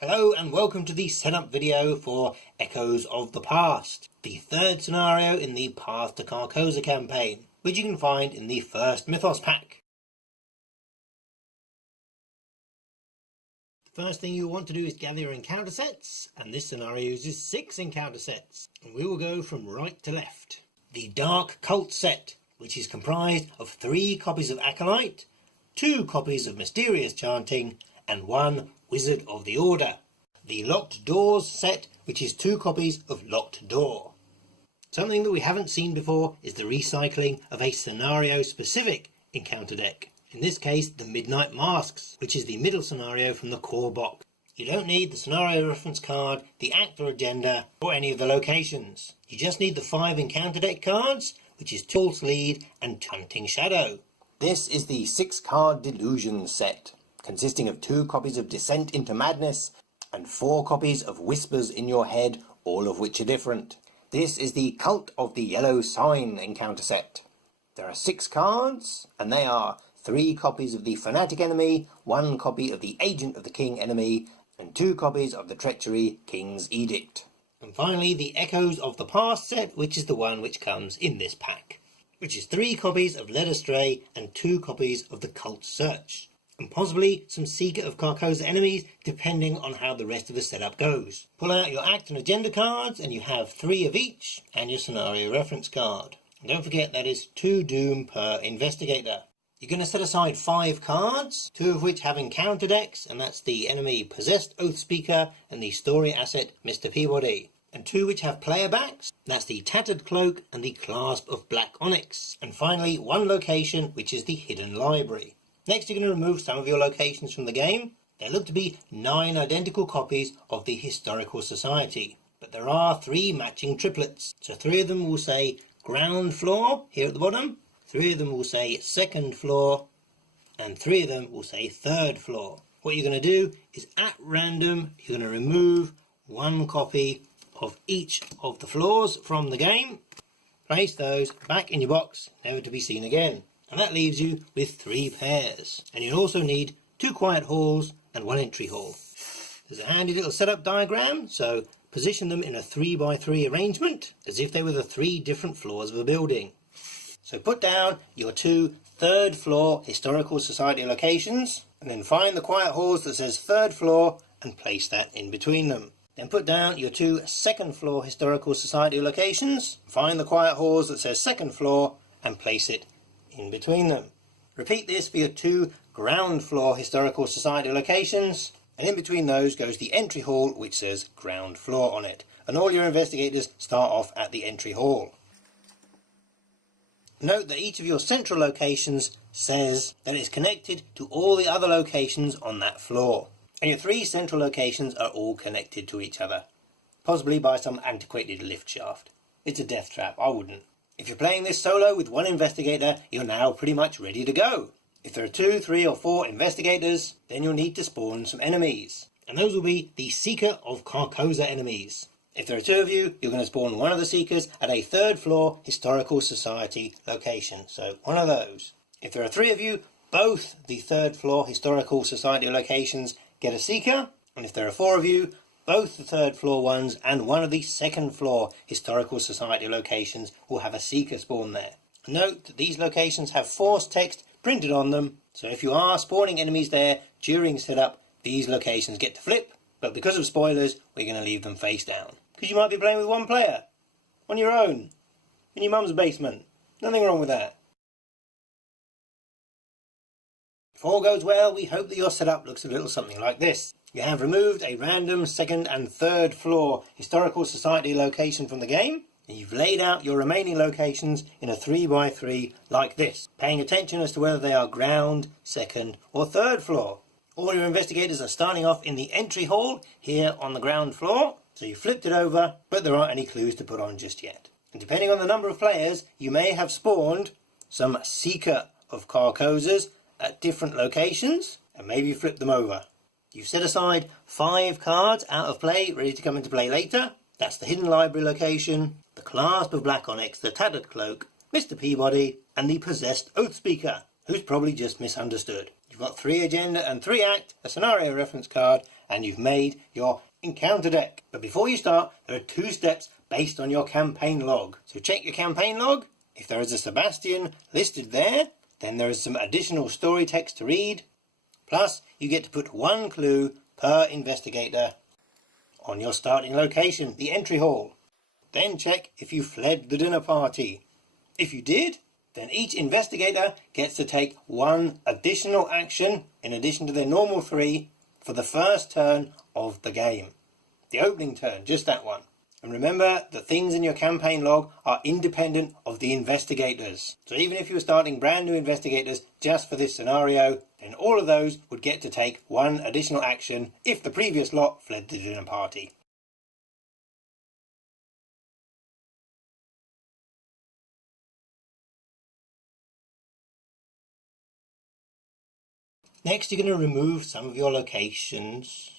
Hello and welcome to the setup video for Echoes of the Past, the third scenario in the Path to Carcosa campaign, which you can find in the first Mythos pack. The first thing you want to do is gather your encounter sets, and this scenario uses 6 encounter sets, and we will go from right to left. The Dark Cult set, which is comprised of 3 copies of Acolyte, 2 copies of Mysterious Chanting, and 1 Wizard of the Order. The Locked Doors set, which is 2 copies of Locked Door. Something that we haven't seen before is the recycling of a scenario-specific encounter deck. In this case, the Midnight Masks, which is the middle scenario from the core box. You don't need the scenario reference card, the act or agenda, or any of the locations. You just need the 5 encounter deck cards, which is False Lead and Hunting Shadow. This is the 6-card Delusion set, consisting of 2 copies of Descent into Madness and 4 copies of Whispers in Your Head, all of which are different. This is the Cult of the Yellow Sign encounter set. There are 6 cards, and they are 3 copies of the Fanatic Enemy, 1 copy of the Agent of the King Enemy, and 2 copies of the Treachery King's Edict. And finally, the Echoes of the Past set, which is the one which comes in this pack, which is 3 copies of Led Astray and 2 copies of the Cult Search, and possibly some Seeker of Carcosa enemies, depending on how the rest of the setup goes. Pull out your Act and Agenda cards, and you have 3 of each, and your Scenario Reference card. And don't forget that is 2 Doom per Investigator. You're going to set aside 5 cards, 2 of which have encounter decks, and that's the Enemy Possessed Oath Speaker and the Story Asset Mr. Peabody. And 2 which have player backs, that's the Tattered Cloak and the Clasp of Black Onyx. And finally, 1 location, which is the Hidden Library. Next, you're going to remove some of your locations from the game. There look to be 9 identical copies of the Historical Society, but there are 3 matching triplets. So 3 of them will say Ground Floor here at the bottom, 3 of them will say Second Floor, and 3 of them will say Third Floor. What you're going to do is, at random, you're going to remove 1 copy of each of the floors from the game, place those back in your box, never to be seen again. And that leaves you with 3 pairs. And you'll also need 2 quiet halls and 1 entry hall. There's a handy little setup diagram, so position them in a 3x3 arrangement, as if they were the 3 different floors of a building. So put down your 2 third floor Historical Society locations, and then find the quiet halls that says third floor and place that in between them. Then put down your 2 second floor Historical Society locations, find the quiet halls that says second floor and place it in between them. Repeat this for your 2 ground floor Historical Society locations, and in between those goes the entry hall which says ground floor on it, and all your investigators start off at the entry hall. Note that each of your central locations says that it's connected to all the other locations on that floor, and your 3 central locations are all connected to each other, possibly by some antiquated lift shaft. It's a death trap, I wouldn't. If you're playing this solo with 1 investigator, you're now pretty much ready to go. If there are 2, 3 or 4 investigators, then you'll need to spawn some enemies. And those will be the Seeker of Carcosa enemies. If there are 2 of you, you're going to spawn 1 of the Seekers at a 3rd floor Historical Society location. So 1 of those. If there are 3 of you, both the 3rd floor Historical Society locations get a Seeker. And if there are 4 of you, both the 3rd floor ones and 1 of the 2nd floor Historical Society locations will have a Seeker spawn there. Note that these locations have force text printed on them, so if you are spawning enemies there during setup, these locations get to flip, but because of spoilers, we're going to leave them face down. Because you might be playing with 1 player, on your own, in your mum's basement. Nothing wrong with that. If all goes well, we hope that your setup looks a little something like this. You have removed a random 2nd and 3rd floor Historical Society location from the game, and you've laid out your remaining locations in a 3x3 like this, paying attention as to whether they are ground, 2nd or 3rd floor. All your investigators are starting off in the entry hall here on the ground floor, so you flipped it over, but there aren't any clues to put on just yet. And depending on the number of players, you may have spawned some Seeker of Carcosas at different locations, and maybe flip them over. You've set aside 5 cards out of play, ready to come into play later. That's the Hidden Library location, the Clasp of Black Onyx, the Tattered Cloak, Mr. Peabody, and the Possessed Oath Speaker, who's probably just misunderstood. You've got 3 agenda and 3 act, a scenario reference card, and you've made your encounter deck. But before you start, there are 2 steps based on your campaign log. So check your campaign log. If there is a Sebastian listed there, then there is some additional story text to read. Plus, you get to put 1 clue per investigator on your starting location, the entry hall. Then check if you fled the dinner party. If you did, then each investigator gets to take 1 additional action in addition to their normal 3 for the first turn of the game. The opening turn, just that one. And remember that things in your campaign log are independent of the investigators. So even if you were starting brand new investigators just for this scenario, then all of those would get to take 1 additional action if the previous lot fled the dinner party. Next, you're going to remove some of your locations